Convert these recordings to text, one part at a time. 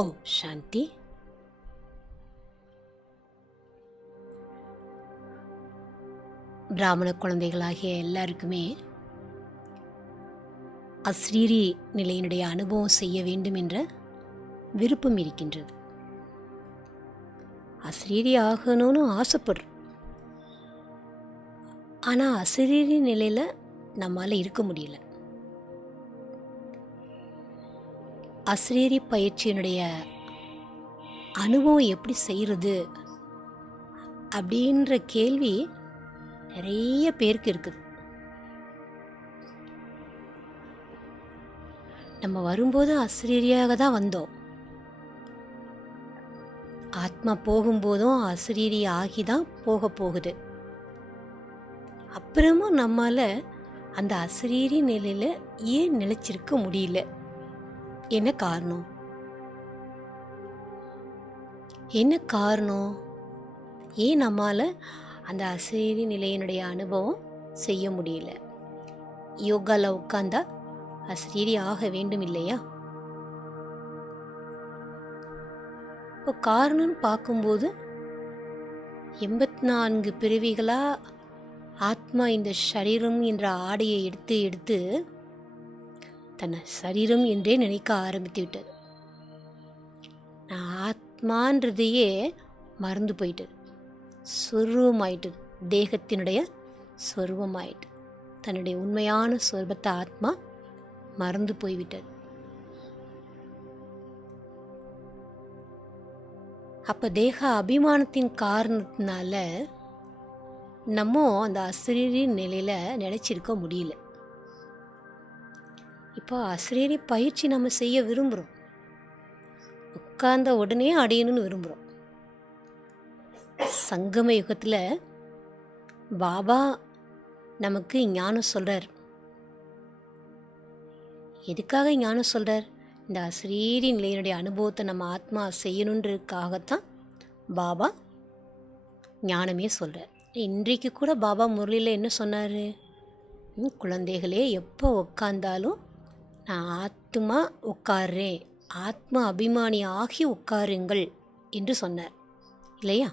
ஓம் சாந்தி. பிராமண குழந்தைகளாகிய எல்லாருக்குமே அஸ்ரீரி நிலையினுடைய அனுபவம் செய்ய வேண்டும் என்ற விருப்பம் இருக்கின்றது. அஸ்ரீரி ஆகணும்னு ஆசைப்படுறோம். ஆனால் அஸ்ரீரி நிலையில் நம்மால் இருக்க முடியல. அஸ்ரீரி பயிற்சியினுடைய அனுபவம் எப்படி செய்கிறது அப்படின்ற கேள்வி நிறைய பேருக்கு இருக்குது. நம்ம வரும்போது அஸ்ரீரியாக தான் வந்தோம். ஆத்மா போகும்போதும் அஸ்ரீரி ஆகி தான் போக போகுது. அப்புறமும் நம்மால் அந்த அஸ்ரீரி நிலையில் ஏன் நிலைச்சிருக்க முடியல? என்ன காரணம்? என்ன காரணம்? ஏன் நம்மால் அந்த அஸ்ரீரி நிலையினுடைய அனுபவம் செய்ய முடியல? யோகாவில் உட்கார்ந்தா அஸ்ரீரி ஆக வேண்டும் இல்லையா? இப்போ காரணம்னு பார்க்கும்போது 84 பிறவிகளாக ஆத்மா இந்த சரீரம் என்ற ஆடையை எடுத்து எடுத்து தன்னை சரீரம் என்றே நினைக்க ஆரம்பித்து விட்டது. நான் ஆத்மான்றதையே மறந்து போயிட்டது. ஸ்வரூபமாயிட்டது. தேகத்தினுடைய ஸ்வரூபமாயிட்டு தன்னுடைய உண்மையான ஸ்வரூபத்தை ஆத்மா மறந்து போய்விட்டது. அப்போ தேக அபிமானத்தின் காரணத்தினால நம்ம அந்த அஸ்ரீரி நிலையில் நிலைச்சிருக்க முடியல. இப்போ அஸ்ரீரி பயிற்சி நம்ம செய்ய விரும்புகிறோம். உட்கார்ந்த உடனே அடையணும்னு விரும்புகிறோம். சங்கம யுகத்தில் பாபா நமக்கு ஞானம் சொல்கிறார். எதுக்காக ஞானம் சொல்கிறார்? இந்த அஸ்ரீரி நிலையினுடைய அனுபவத்தை நம்ம ஆத்மா செய்யணுன்றதுக்காகத்தான் பாபா ஞானமே சொல்கிறார். இன்றைக்கு கூட பாபா முரளியில் என்ன சொன்னார்? குழந்தைகளே, எப்போ உட்கார்ந்தாலும் நான் ஆத்மா உட்கார்றேன், ஆத்மா அபிமானி ஆகி உட்காருங்கள் என்று சொன்னார் இல்லையா?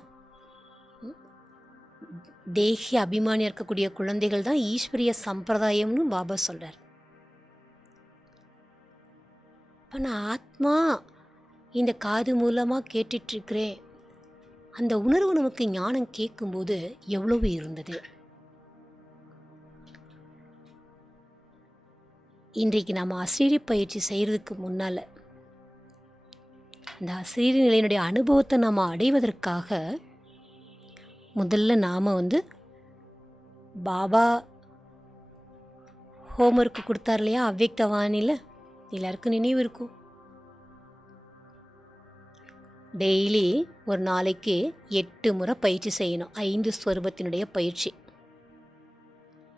தேகி அபிமானியாக இருக்கக்கூடிய குழந்தைகள் தான் ஈஸ்வரிய சம்பிரதாயம்னு பாபா சொல்கிறார். இப்போ நான் ஆத்மா இந்த காது மூலமாக கேட்டுட்ருக்கிறேன். அந்த உணர்வு நமக்கு ஞானம் கேட்கும்போது எவ்வளவு இருந்தது. இன்றைக்கு நாம் அஸ்ரீரி பயிற்சி செய்கிறதுக்கு முன்னால் இந்த அஸ்ரீரி நிலையினுடைய அனுபவத்தை நாம் அடைவதற்காக முதல்ல நாம் பாபா ஹோம்ஒர்க்கு கொடுத்தார் இல்லையா? அவ்யக்த வாணியில் எல்லாருக்கும் நினைவு இருக்கும். டெய்லி ஒரு நாளைக்கு 8 முறை பயிற்சி செய்யணும். 5 ஸ்வரூபத்தினுடைய பயிற்சி.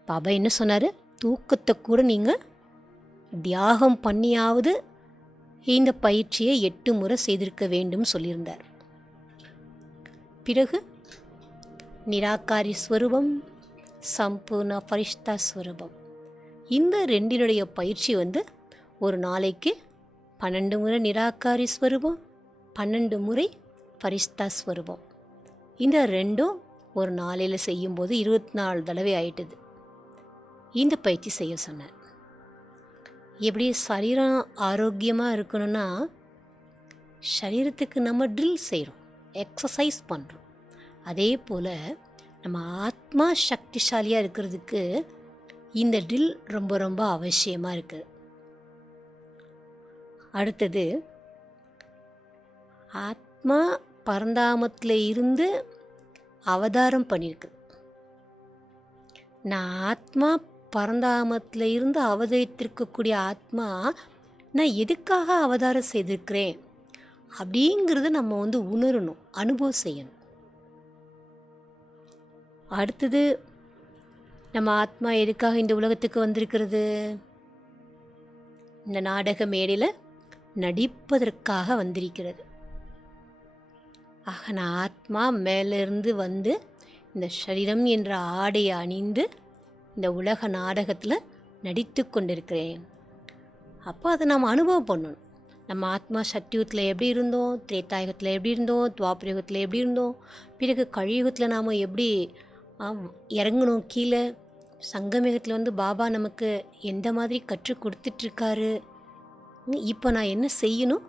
பாபா என்ன சொன்னார்? தூக்கத்தை கூட நீங்கள் தியாகம் பண்ணியாவது இந்த பயிற்சியை 8 முறை செய்திருக்க வேண்டும் சொல்லியிருந்தார். பிறகு நிராகாரி ஸ்வரூபம், சம்பூர்ண ஃபரிஷ்தா ஸ்வரூபம், இந்த ரெண்டினுடைய பயிற்சி ஒரு நாளைக்கு 12 முறை நிராகாரி ஸ்வரூபம், 12 முறை ஃபரிஷ்தா ஸ்வரூபம். இந்த ரெண்டும் ஒரு நாளையில் செய்யும்போது 24 தடவை ஆயிட்டுது. இந்த பயிற்சி செய்ய சொன்னார். எப்படி சரீரம் ஆரோக்கியமாக இருக்கணும்னா சரீரத்துக்கு நம்ம ட்ரில் செய்கிறோம், எக்ஸசைஸ் பண்ணுறோம். அதே போல் நம்ம ஆத்மா சக்திசாலியாக இருக்கிறதுக்கு இந்த ட்ரில் ரொம்ப ரொம்ப அவசியமாக இருக்குது. அடுத்தது, ஆத்மா பரந்தாமத்தில் இருந்து அவதாரம் பண்ணியிருக்கு. நான் ஆத்மா பரந்தாமத்தில் இருந்து அவதரித்திருக்கக்கூடிய ஆத்மா, நான் எதுக்காக அவதாரம் செய்திருக்கிறேன் அப்படிங்கிறத நம்ம உணரணும், அனுபவம் செய்யணும். அடுத்தது, நம்ம ஆத்மா எதுக்காக இந்த உலகத்துக்கு வந்திருக்கிறது? இந்த நாடக மேடையில் நடிப்பதற்காக வந்திருக்கிறது. ஆக நான் ஆத்மா மேலிருந்து இந்த சரீரம் என்ற ஆடையை அணிந்து இந்த உலக நாடகத்தில் நடித்து கொண்டிருக்கிறேன். அப்போ அதை நாம் அனுபவம் பண்ணணும். நம்ம ஆத்மா சத்தியுகத்தில் எப்படி இருந்தோம், திரேதாயுகத்தில் எப்படி இருந்தோம், துவாபரயுகத்தில் எப்படி இருந்தோம், பிறகு கலியுகத்தில் நாம் எப்படி இறங்கணும் கீழே, சங்கமயுகத்தில் வந்து பாபா நமக்கு எந்த மாதிரி கற்றுக் கொடுத்துட்ருக்காரு, இப்போ நான் என்ன செய்யணும்,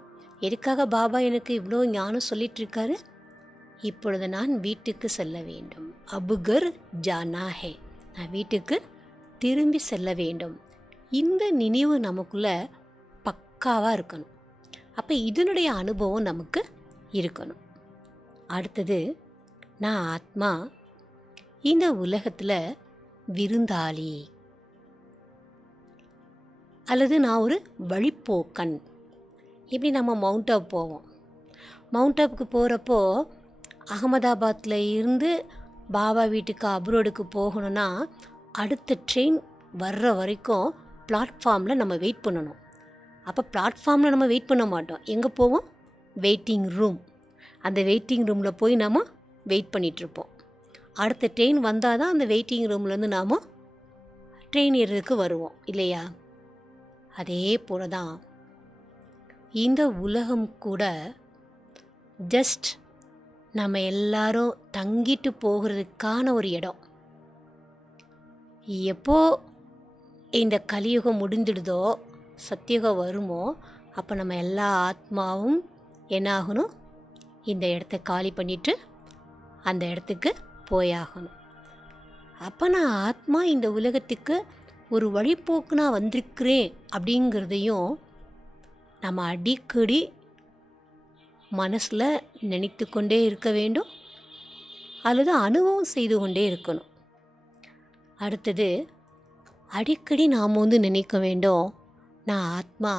எதுக்காக பாபா எனக்கு இவ்வளோ ஞானம் சொல்லிகிட்ருக்காரு, இப்பொழுது நான் வீட்டுக்கு செல்ல வேண்டும். அபுகர் ஜானா ஹே, நான் வீட்டுக்கு திரும்பி செல்ல வேண்டும். இந்த நினைவு நமக்குள்ளே பக்காவாக இருக்கணும். அப்போ இதனுடைய அனுபவம் நமக்கு இருக்கணும். அடுத்தது, நான் ஆத்மா இந்த உலகத்தில் விருந்தாளி அல்லது நான் ஒரு வழிப்போக்கன். இப்படி நம்ம மவுண்ட் ஆப் போவோம். மவுண்ட் ஆப்புக்கு போகிறப்போ அகமதாபாத்தில் இருந்து பாபா வீட்டுக்கு அப்ரோடுக்கு போகணுன்னா அடுத்த ட்ரெயின் வர்ற வரைக்கும் பிளாட்ஃபார்மில் நம்ம வெயிட் பண்ணணும். அப்போ பிளாட்ஃபார்மில் நம்ம வெயிட் பண்ண மாட்டோம். எங்கே போவோம்? Waiting room. அந்த வெயிட்டிங் ரூமில் போய் நாம் வெயிட் பண்ணிகிட்ருப்போம். அடுத்த ட்ரெயின் வந்தால் தான் அந்த வெயிட்டிங் ரூம்லேருந்து நாம் ட்ரெயின் ஏறுறதுக்கு வருவோம் இல்லையா? அதே போல தான் இந்த உலகம் கூட ஜஸ்ட் நம்ம எல்லாரும் தங்கிட்டு போகிறதுக்கான ஒரு இடம். எப்போ இந்த கலியுகம் முடிந்துடுதோ, சத்தியுகம் வருமோ, அப்போ நம்ம எல்லா ஆத்மாவும் என்ன ஆகணும்? இந்த இடத்த காலி பண்ணிவிட்டு அந்த இடத்துக்கு போயாகணும். அப்போ நான் ஆத்மா இந்த உலகத்துக்கு ஒரு வழிபோக்கு நான் வந்திருக்கிறேன் அப்படிங்கிறதையும் நம்ம அடிக்கடி மனசில் நினைத்து கொண்டே இருக்க வேண்டும், அல்லது அனுபவம் செய்து கொண்டே இருக்கணும். அடுத்தது, அடிக்கடி நாம் வந்து நினைக்க வேண்டும், நான் ஆத்மா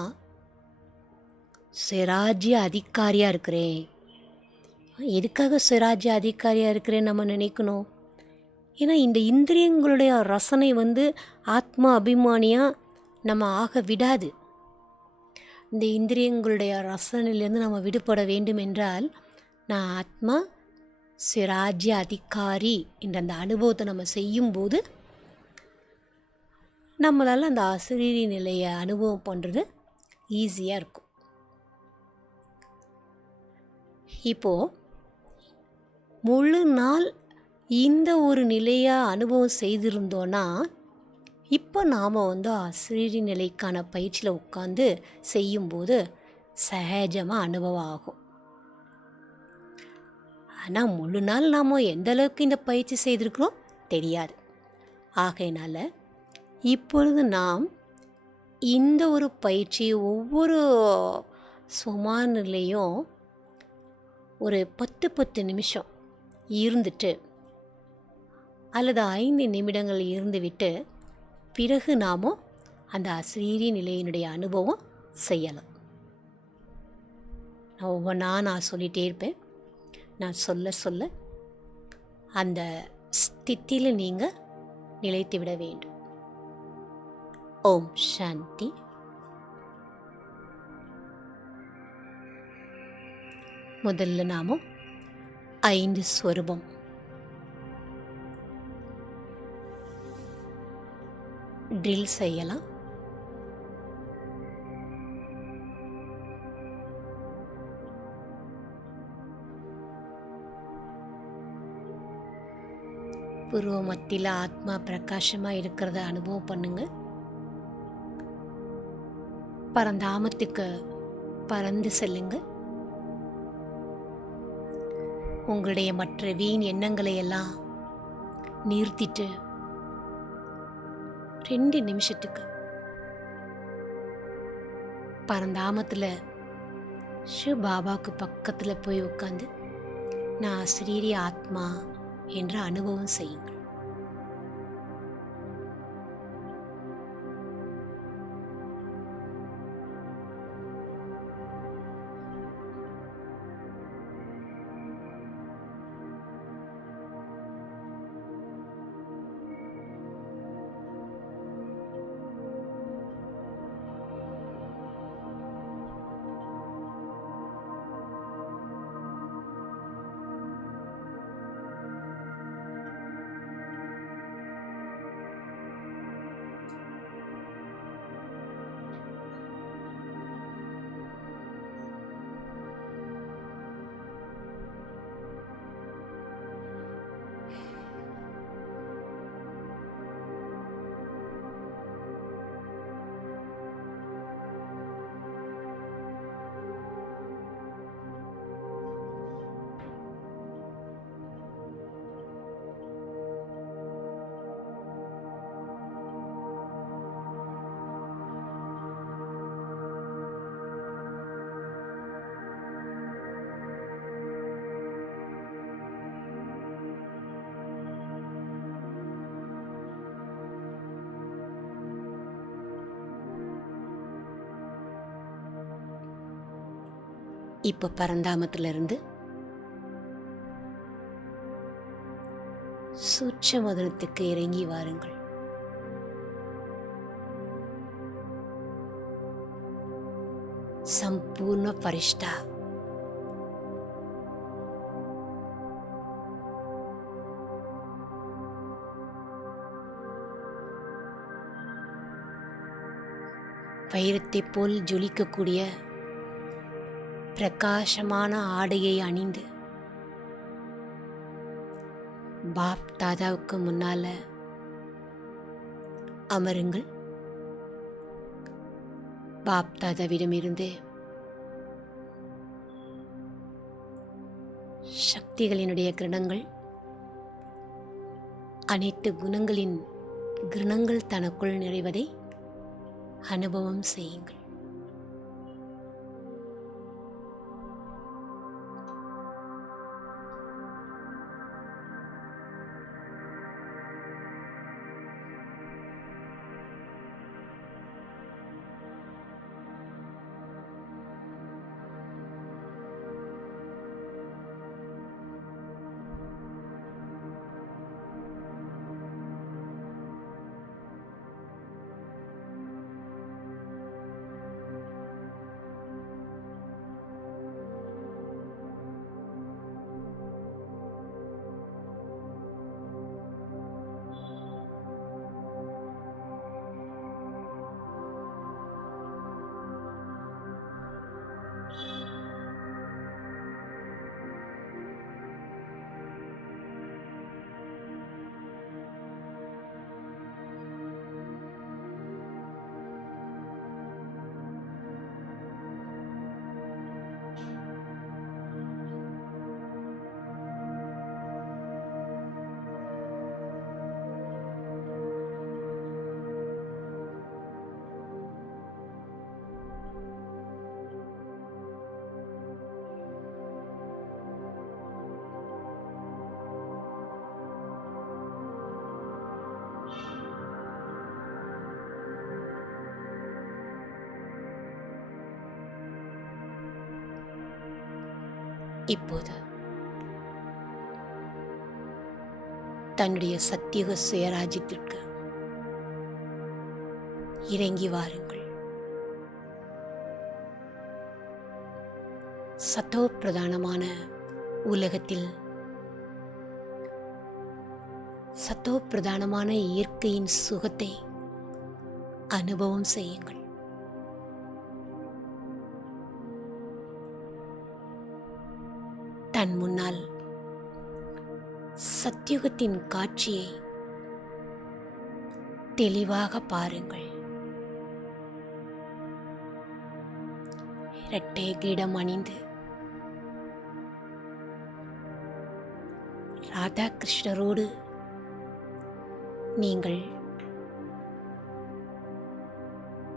சுயராஜ்ய அதிகாரியாக இருக்கிறேன். எதுக்காக சுயராஜ்ய அதிகாரியாக இருக்கிறேன்னு நம்ம நினைக்கணும்? ஏன்னா இந்த இந்திரியங்களுடைய ரசனை வந்து ஆத்மா அபிமானியாக நம்ம ஆக விடாது. இந்த இந்திரியங்களுடைய ரசனையிலேருந்து நம்ம விடுபட வேண்டும் என்றால், நான் ஆத்மா சுயராஜ்ய அதிகாரி என்ற அந்த அனுபவத்தை நம்ம செய்யும்போது நம்மளால் அந்த அசரீரி நிலையை அனுபவம் பண்ணுறது ஈஸியாக இருக்கும். இப்போது முழு நாள் இந்த ஒரு நிலையாக அனுபவம் செய்திருந்தோன்னா, இப்போ நாம் வந்து அசரீரி நிலைக்கான பயிற்சியில் உட்காந்து செய்யும்போது சகஜமாக அனுபவம் ஆகும். ஆனால் முழு நாள் நாம் எந்த அளவுக்கு இந்த பயிற்சி செய்திருக்கிறோம் தெரியாது. ஆகையினால் இப்பொழுது நாம் இந்த ஒரு பயிற்சி ஒவ்வொரு சுமான நிலையும் ஒரு 10 நிமிஷம் இருந்துட்டு அல்லது 5 நிமிடங்கள் இருந்துவிட்டு பிறகு நாம் அந்த அசரீரி நிலையினுடைய அனுபவம் செய்யலாம். நான் ஒவ்வொன்றா நான் சொல்லிகிட்டே இருப்பேன். நான் சொல்ல சொல்ல அந்த ஸ்தித்தியில் நீங்கள் நிலைத்து விட வேண்டும். ஓம் சாந்தி. முதல்ல நாம் 5 ஸ்வரூபம் ட்ரில் செய்யலாம். பூர்வ மத்தியில் ஆத்மா பிரகாசமாக இருக்கிறத அனுபவம் பண்ணுங்க. பரந்தாமத்துக்கு பறந்து செல்லுங்க. உங்களுடைய மற்ற வீண் எண்ணங்களை எல்லாம் நிறுத்திட்டு 2 நிமிஷத்துக்கு பரந்தாமத்தில் பாபாவுக்கு பக்கத்தில் போய் உட்காந்து நான் அசரீரி ஆத்மா என்ற அனுபவம் செய்யுங்கள். இப்போ பரந்தாமத்திலிருந்து சூட்சமதனத்துக்கு இறங்கி வாருங்கள். சம்பூர்ண பரிஷ்டா வைரத்தை போல் ஜொலிக்கக்கூடிய பிரகாசமான ஆடையை அணிந்து பாப் தாதாவுக்கு முன்னால அமருங்கள். பாப் தாதாவிடமிருந்து சக்திகளினுடைய கிரணங்கள், அனைத்து குணங்களின் கிரணங்கள் தனக்குள் நிறைவதை அனுபவம் செய்யுங்கள். இப்போது தன்னுடைய சத்தியுக சுயராஜ்யத்திற்கு இறங்கி வாருங்கள். சத்தோ பிரதானமான உலகத்தில் சத்தோ பிரதானமான இயற்கையின் சுகத்தை அனுபவம் செய்யுங்கள். தன் முன்னால் சத்தியுகத்தின் காட்சியை தெளிவாக பாருங்கள். இரட்டை கிரீடம் அணிந்து ராதா கிருஷ்ணரோடு நீங்கள்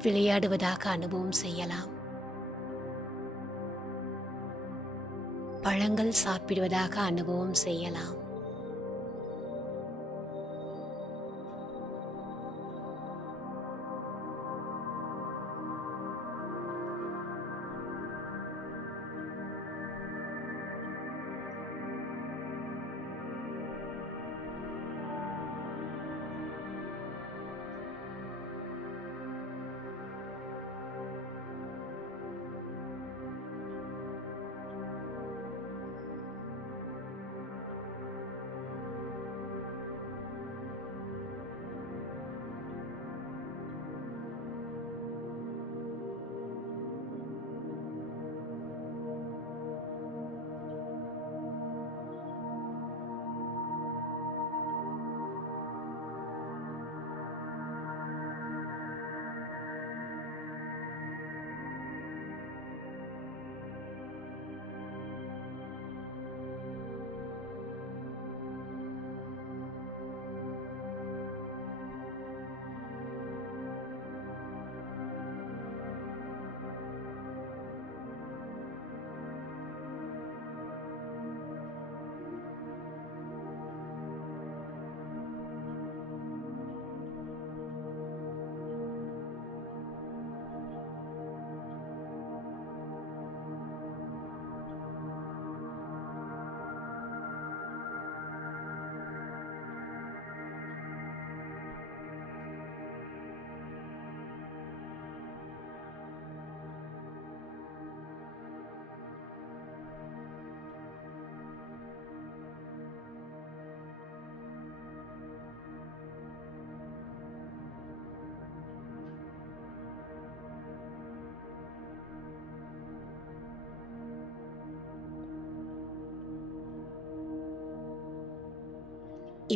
விளையாடுவதாக அனுபவம் செய்யலாம். பழங்கள் சாப்பிடுவதாக அனுபவம் செய்யலாம்.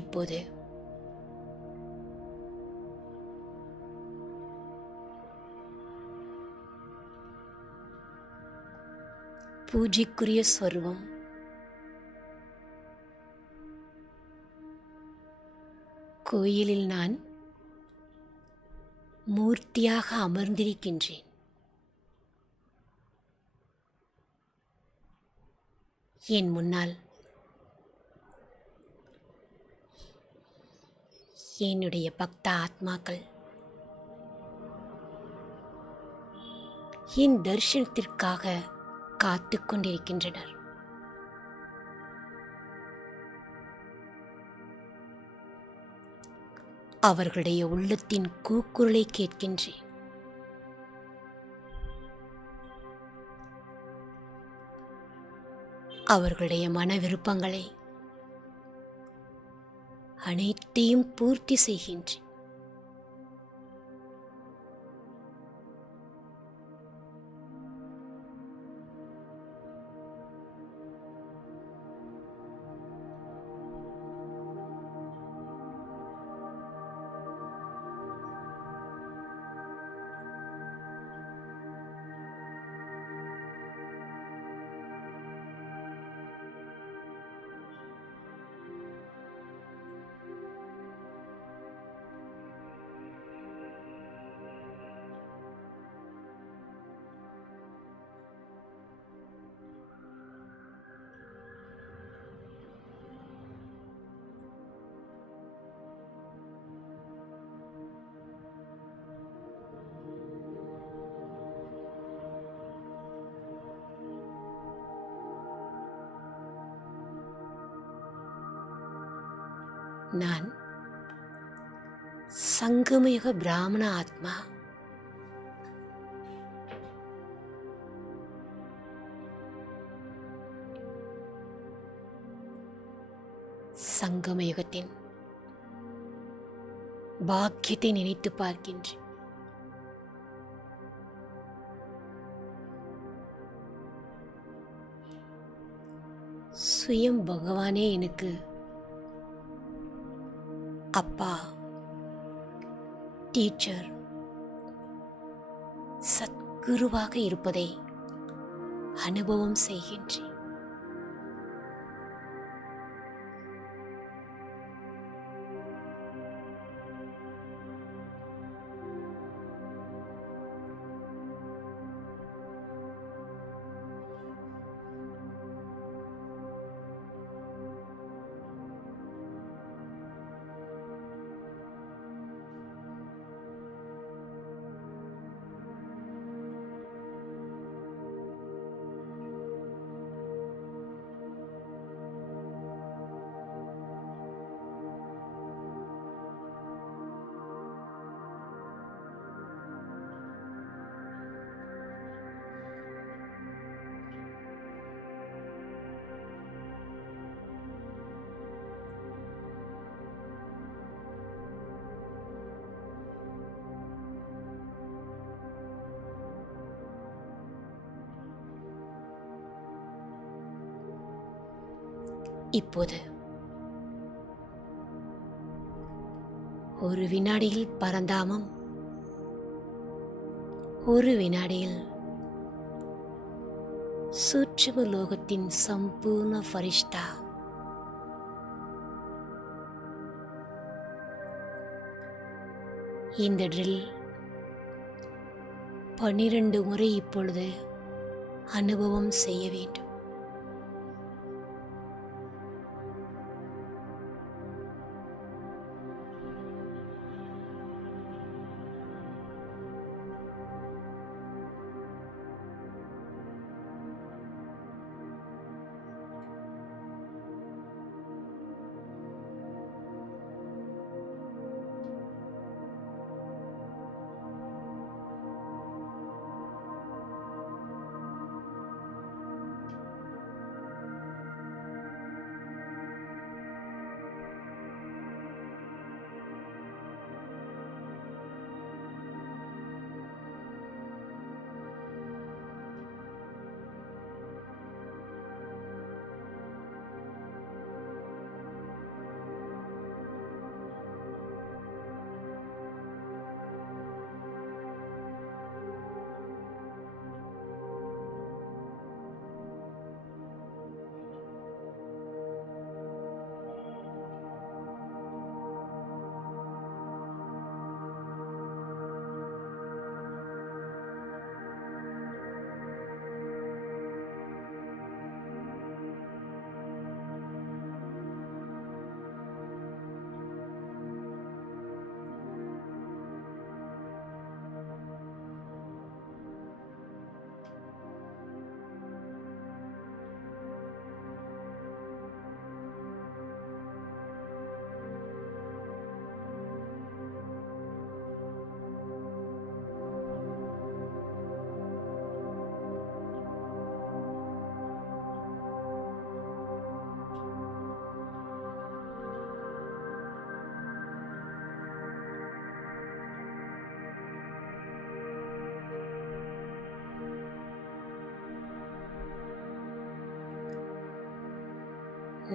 இப்போது பூஜைக்குரிய ஸ்வரூபம் கோயிலில் நான் மூர்த்தியாக அமர்ந்திருக்கின்றேன். என் முன்னால் என்னுடைய பக்த ஆத்மாக்கள் என் தரிசனத்திற்காக காத்து கொண்டிருக்கின்றனர். அவர்களுடைய உள்ளத்தின் கூக்குரலை கேட்கின்றேன். அவர்களுடைய மன விருப்பங்களை அனைத்தையும் பூர்த்தி செய்கின்றேன். நான் சங்கமயுக பிராமண ஆத்மா. சங்கமயுகத்தின் பாக்கியத்தை நினைத்து பார்க்கின்றேன். சுயம் பகவானே எனக்கு அப்பா, டீச்சர், சத்குருவாக இருப்பதை அனுபவம் செய்கின்றேன். இப்போது ஒரு வினாடியில் பரந்தாமம், ஒரு வினாடியில் சூட்சும லோகத்தின் சம்பூர்ண ஃபரிஷ்தா இந்த ட்ரில் 12 முறை இப்பொழுது அனுபவம் செய்ய வேண்டும்.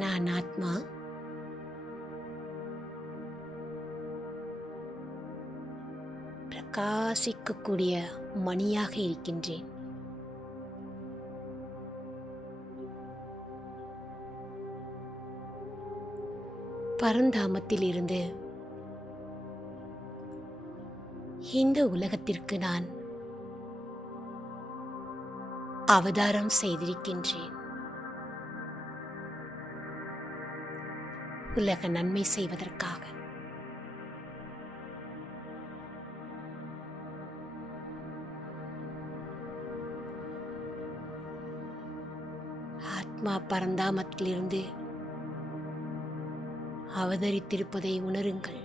நான் ஆத்மா பிரகாசிக்கக்கூடிய மணியாக இருக்கின்றேன். பரந்தாமத்தில் இருந்து இந்த உலகத்திற்கு நான் அவதாரம் செய்திருக்கின்றேன். உலக நன்மை செய்வதற்காக. ஆத்மா பரந்தாமத்திலிருந்து அவதரித்திருப்பதை உணருங்கள்.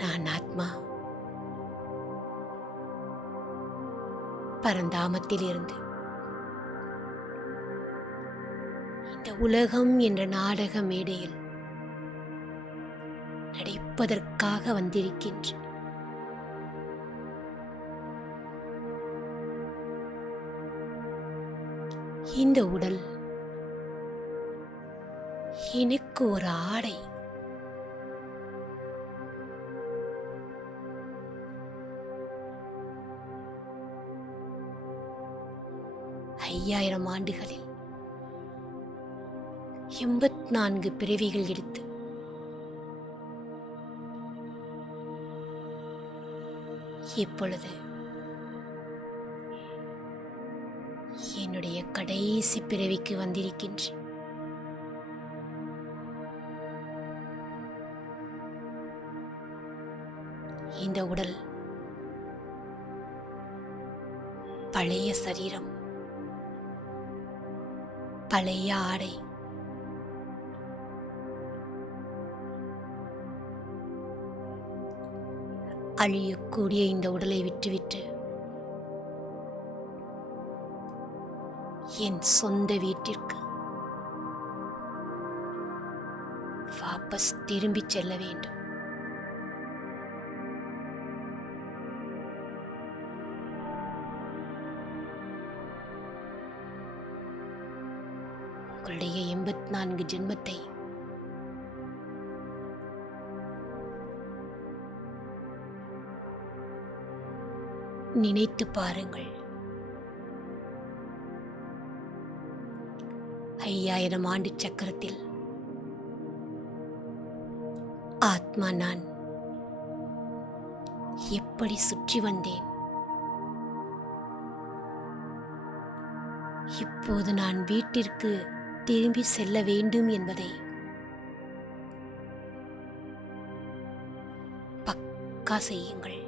நான் ஆத்மா பரந்தாமத்தில் இருந்து இந்த உலகம் என்ற நாடக மேடையில் நடிப்பதற்காக வந்திருக்கின்றேன். இந்த உடல் எனக்கு ஒரு ஆடை. ஐயாயிரம் ஆண்டுகளில் 84 பிறவிகள் எடுத்து இப்பொழுது என்னுடைய கடைசி பிறவிக்கு வந்திருக்கின்றேன். இந்த உடல் பழைய சரீரம், பழைய ஆடை. அழியக்கூடிய இந்த உடலை விட்டுவிட்டு என் சொந்த வீட்டிற்கு வாபஸ் திரும்பிச் செல்ல வேண்டும். உங்களுடைய 84 ஜென்மத்தை நினைத்து பாருங்கள். 5000 ஆண்டு சக்கரத்தில் ஆத்மா நான் எப்படி சுற்றி வந்தேன். இப்போது நான் வீட்டிற்கு திரும்பி செல்ல வேண்டும் என்பதை பக்கா செய்யுங்கள்.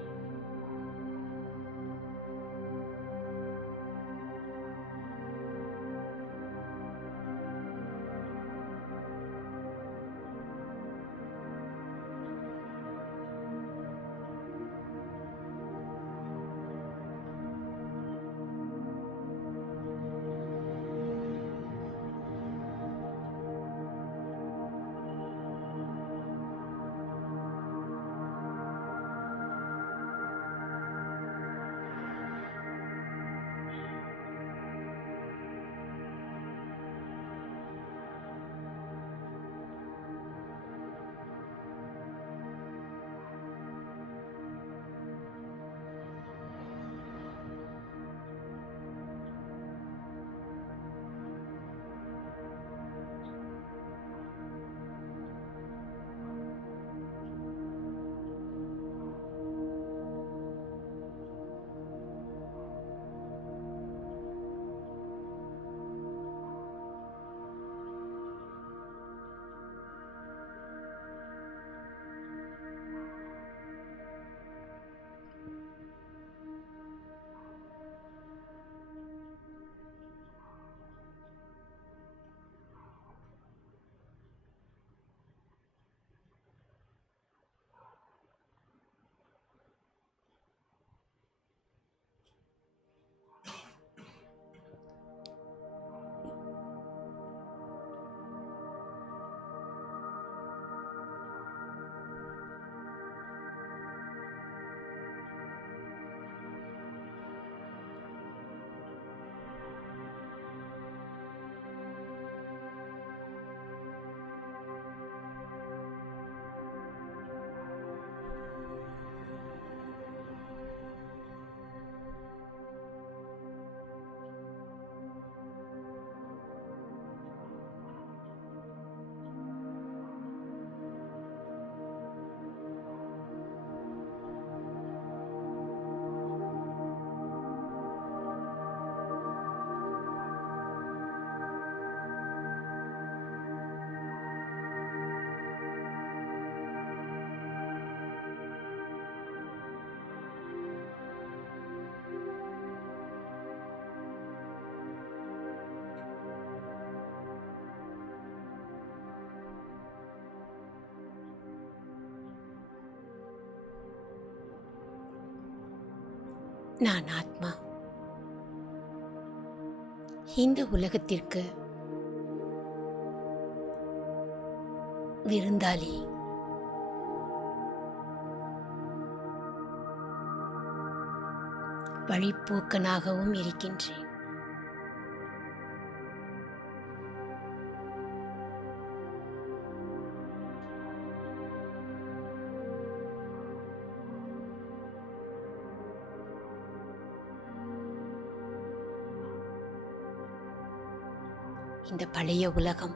நான் ஆத்மா. இந்த உலகத்திற்கு விருந்தாளி. வழிப்போக்கனாகவும் இருக்கின்றேன். இந்த பழைய உலகம்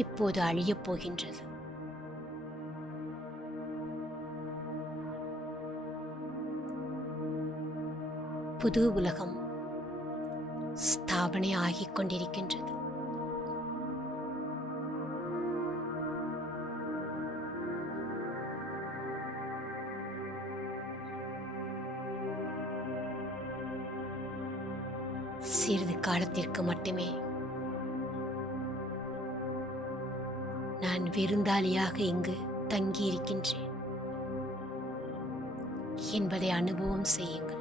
இப்போது அழியப் போகின்றது. புது உலகம் ஸ்தாபனை ஆகிக் கொண்டிருக்கின்றது. சிறிது காலத்திற்கு மட்டுமே நான் விருந்தாளியாக இங்கு தங்கியிருக்கின்றேன் என்பதை அனுபவம் செய்யுங்கள்.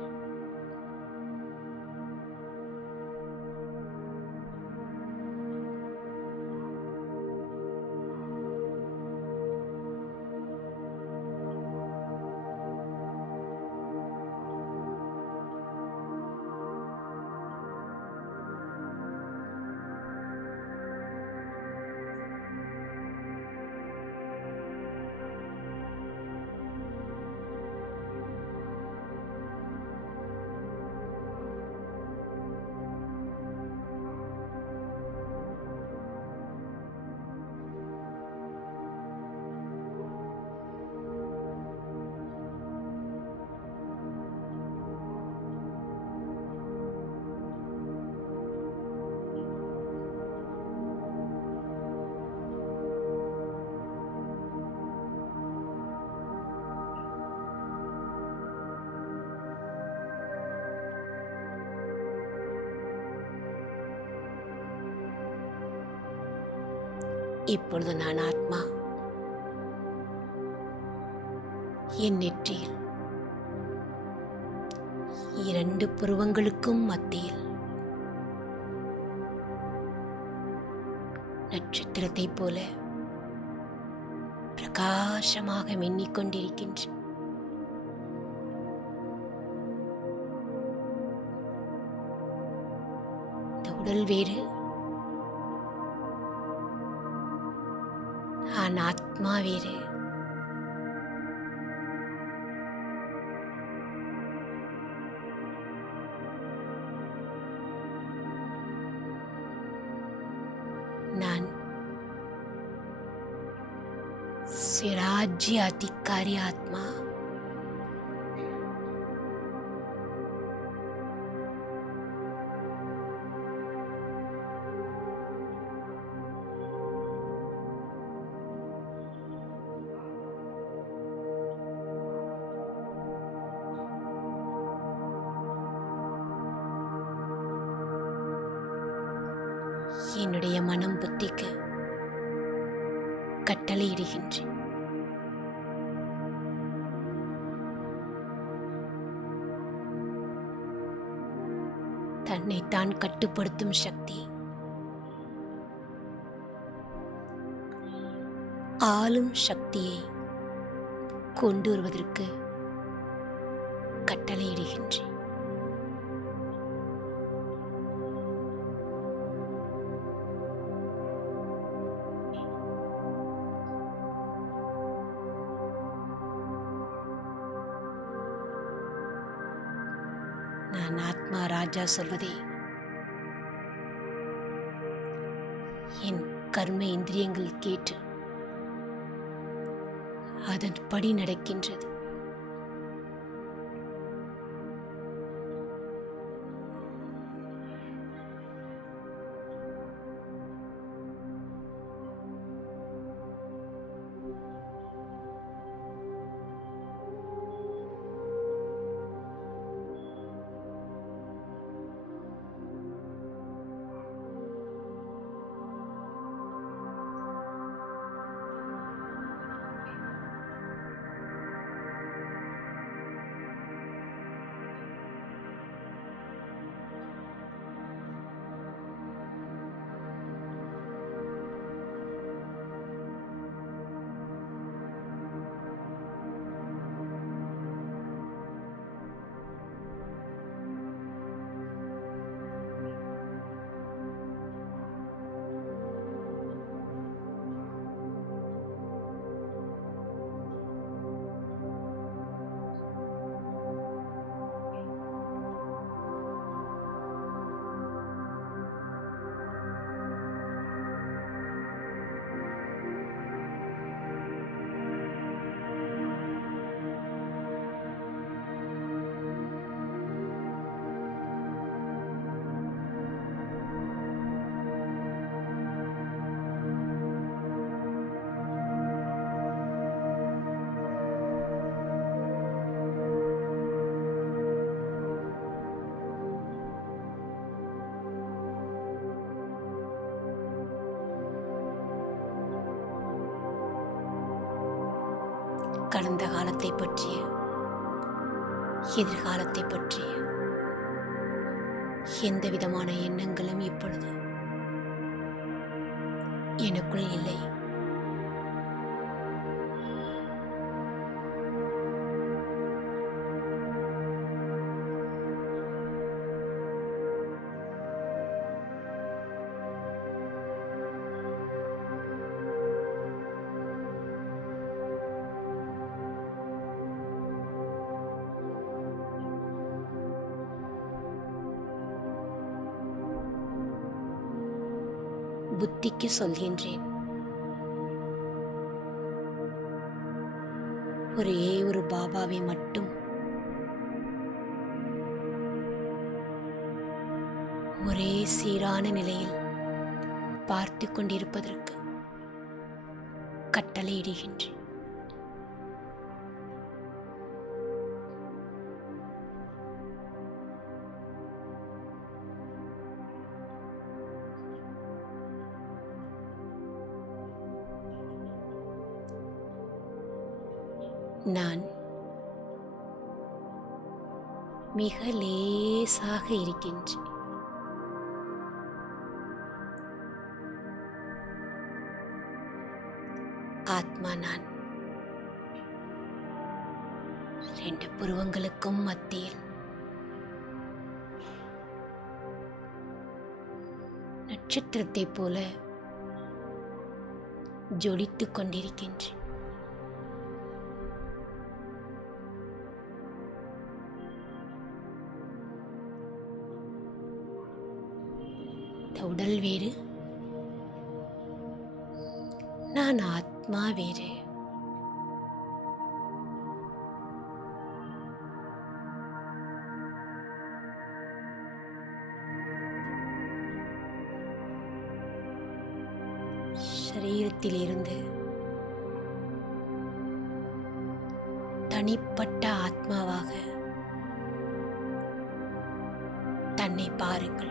இப்பொழுது நான் ஆத்மா. என் நெற்றியில் 2 புருவங்களுக்கும் மத்தியில் நட்சத்திரத்தைப் போல பிரகாசமாக மின்னிக் கொண்டிருக்கின்றேன். இந்த உடல் வேறு, நான் ஆத்மா வேறு. நான் ஸ்வராஜ்ய அதிகாரி ஆத்மா. என்னுடைய மனம் புத்திக்கு கட்டளையிடுகின்றேன். தன்னைத்தான் கட்டுப்படுத்தும் சக்தி, ஆளும் சக்தியை கொண்டு வருவதற்கு கட்டளையிடுகின்றேன். நான் ஆத்மா ராஜா சொல்வதை என் கர்ம இந்திரியங்கள் கேட்டு அதன்படி நடக்கின்றது. கடந்த காலத்தை பற்றிய, எதிர்காலத்தை பற்றிய எந்த விதமான எண்ணங்களும் இப்பொழுது எனக்குள் இல்லை. புத்திக்கு சொல்கின்றேன், ஒரே ஒரு பாபாவை மட்டும் ஒரே சீரான நிலையில் பார்த்து கொண்டிருப்பதற்கு கட்டளையிடுகின்றேன். நான் மிக லேசாக இருக்கின்றேன். ஆத்மா நான் 2 புருவங்களுக்கும் மத்தியில் நட்சத்திரத்தைப் போல ஜொலித்துக் கொண்டிருக்கின்றேன். உடல் வேறு, நான் ஆத்மா வேறு. சரீரத்திலிருந்து தனிப்பட்ட ஆத்மாவாக தன்னை பாருங்கள்.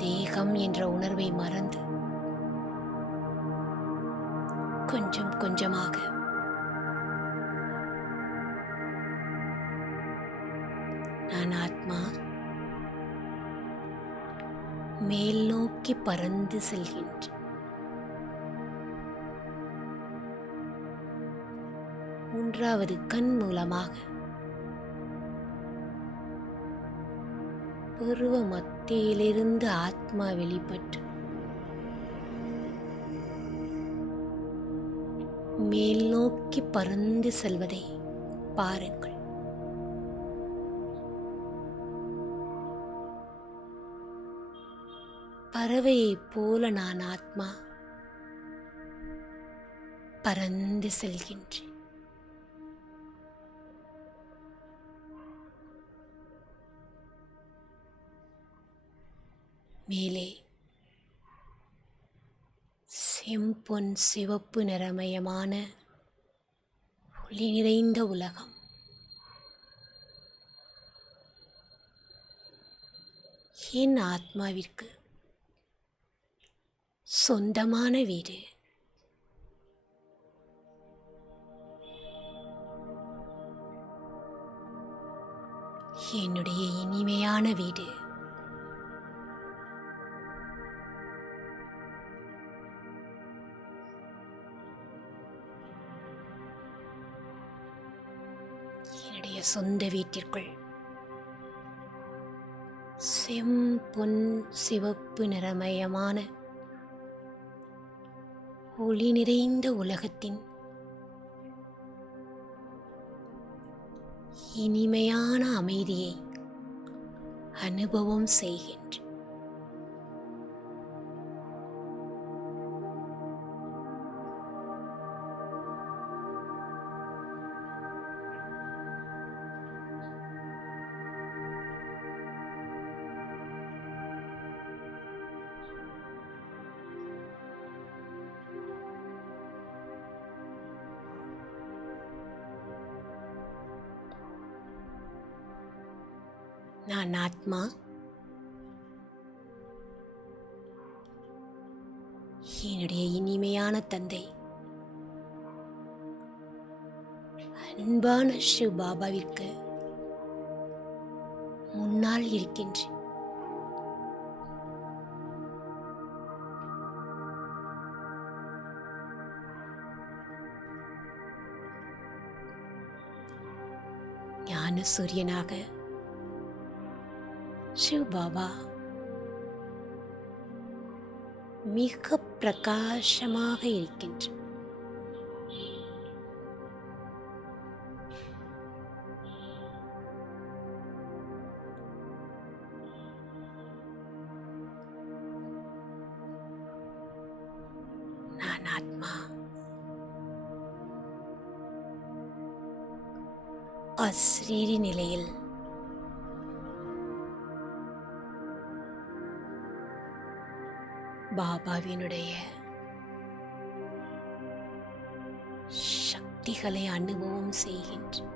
தேகம் என்ற உணர்வை மறந்து கொஞ்சம் கொஞ்சமாக நான் ஆத்மா மேல் நோக்கி பறந்து செல்கின்றேன். மூன்றாவது கண் மூலமாக புருவ மத்தியிலிருந்து ஆத்மா வெளிப்பட்டு மேல் நோக்கி பறந்து செல்வதை பாருங்கள். பறவையைப் போல நான் ஆத்மா பறந்து செல்கின்றேன். மேலே செம்பொன் சிவப்பு நிறமயமான ஒளி நிறைந்த உலகம். என் ஆத்மாவிற்கு சொந்தமான வீடு. என்னுடைய இனிமையான வீடு. என்னுடைய சொந்த வீட்டிற்குள் செம்பொன் சிவப்பு நிறமயமான ஒளி நிறைந்த உலகத்தின் இனிமையான அமைதியை அனுபவம் செய்கின்றேன். நான் ஆத்மா. என்னுடைய இனிமையான தந்தை அன்பான சிவ பாபாவிற்கு முன்னால் இருக்கின்றேன். ஞான சூரியனாக சிவ பாபா மிக பிரகாசமாக இருக்கின்ற நான் ஆத்மா. அஸ்ரீரி நிலையில் பாபாவினுடைய சக்திகளை அனுபவம் செய்கின்ற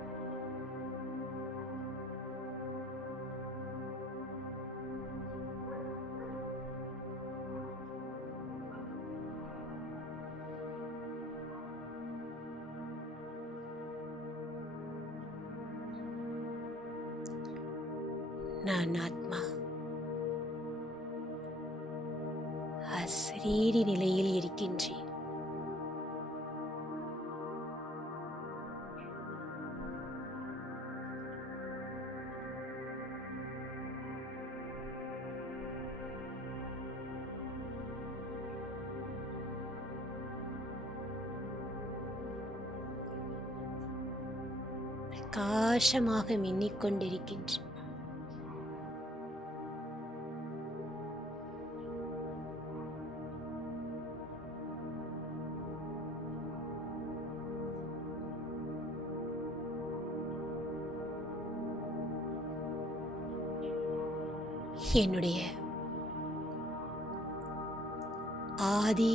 நான் ஆத்மா அசரீரி நிலையில் இருக்கின்றேன். பிரகாசமாக மின்னிக்கொண்டிருக்கின்றேன். என்னுடைய ஆதி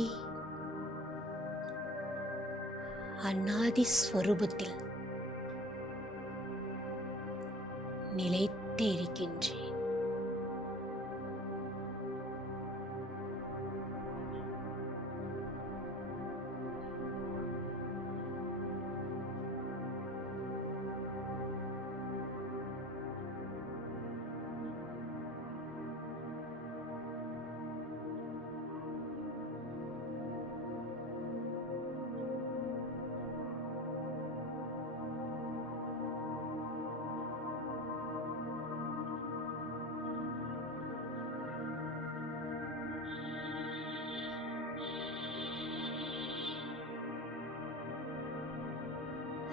அநாதி ஸ்வரூபத்தில் நிலைத்து இருக்கின்றேன்.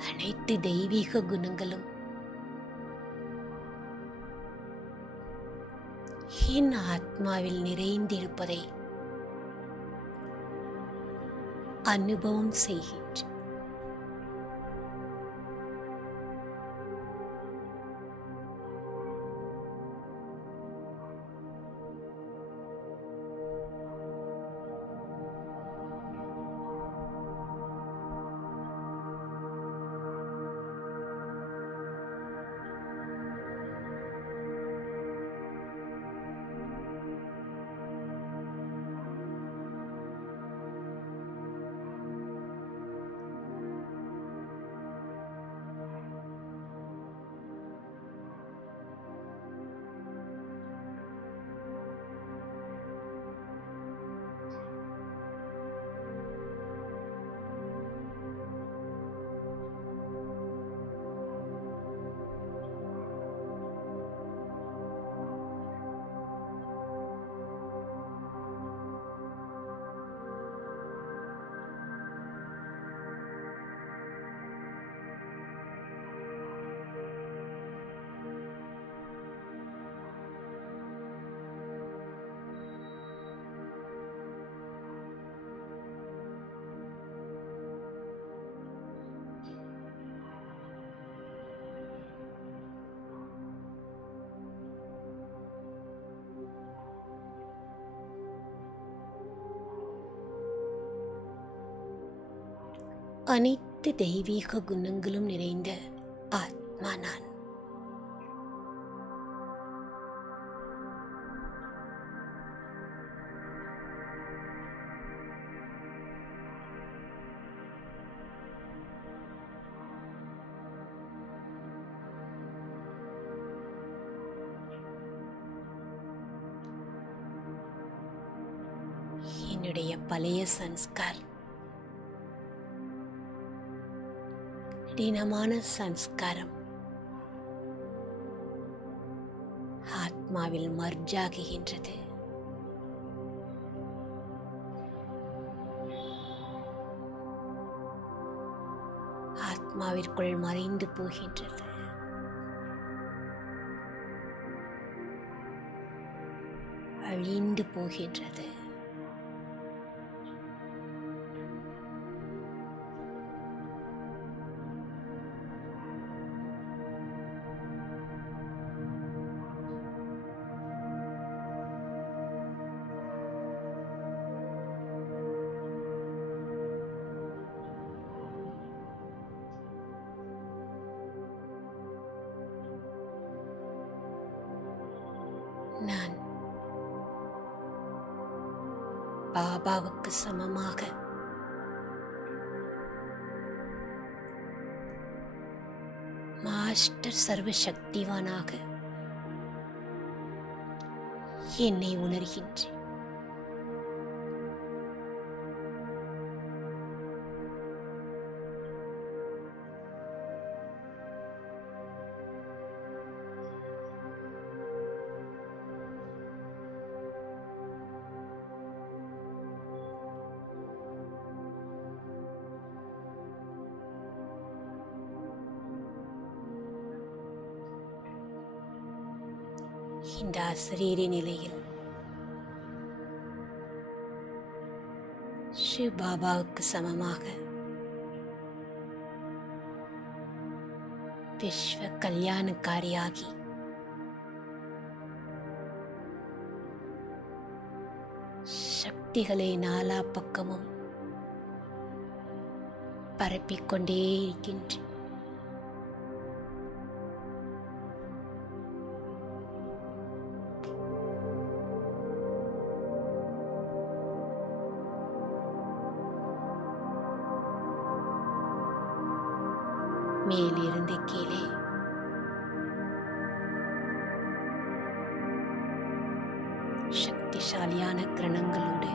அனைத்து தெய்வீக குணங்களும் என் ஆத்மாவில் நிறைந்திருப்பதை அனுபவம் செய்கின்றேன். அனைத்து தெய்வீக குணங்களும் நிறைந்த ஆத்மா நான். என்னுடைய பழைய சன்ஸ்கார், கடினமான சன்ஸ்காரம் ஆத்மாவில் மர்ஜாகுகின்றது. ஆத்மாவிற்குள் மறைந்து போகின்றது. அழிந்து போகின்றது. நான் பாபாவுக்கு சமமாக மாஸ்டர் சர்வசக்திவானாக என்னை உணர்கின்றேன். இந்த அசரீரி நிலையில் சிவ் பாபாவுக்கு சமமாக விஸ்வ கல்யாணக்காரியாகி சக்திகளை நாலா பக்கமும் பரப்பிக்கொண்டே இருக்கின்றேன். மேலிருந்து கீழே சக்திசாலியான கிரணங்களோடு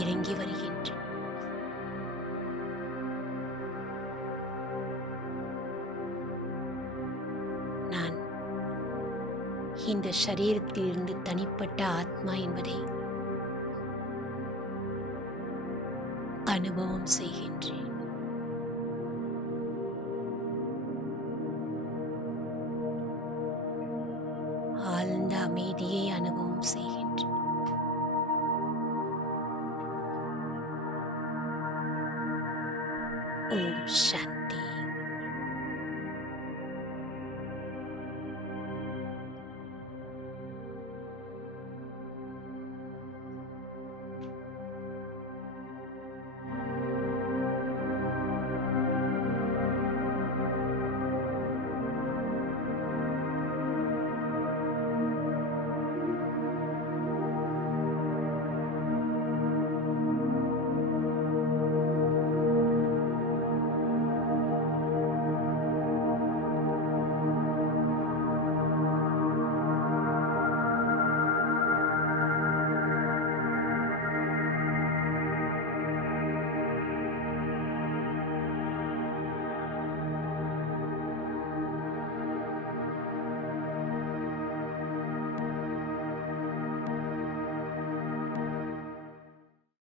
இறங்கி வருகின்றேன். நான் இந்த சரீரத்திலிருந்து தனிப்பட்ட ஆத்மா என்பதை அனுபவம் செய்கின்றேன். ஆழ்ந்த அமைதியை அனுபவம் செய்கின்றேன். ஓம் சாந்தி.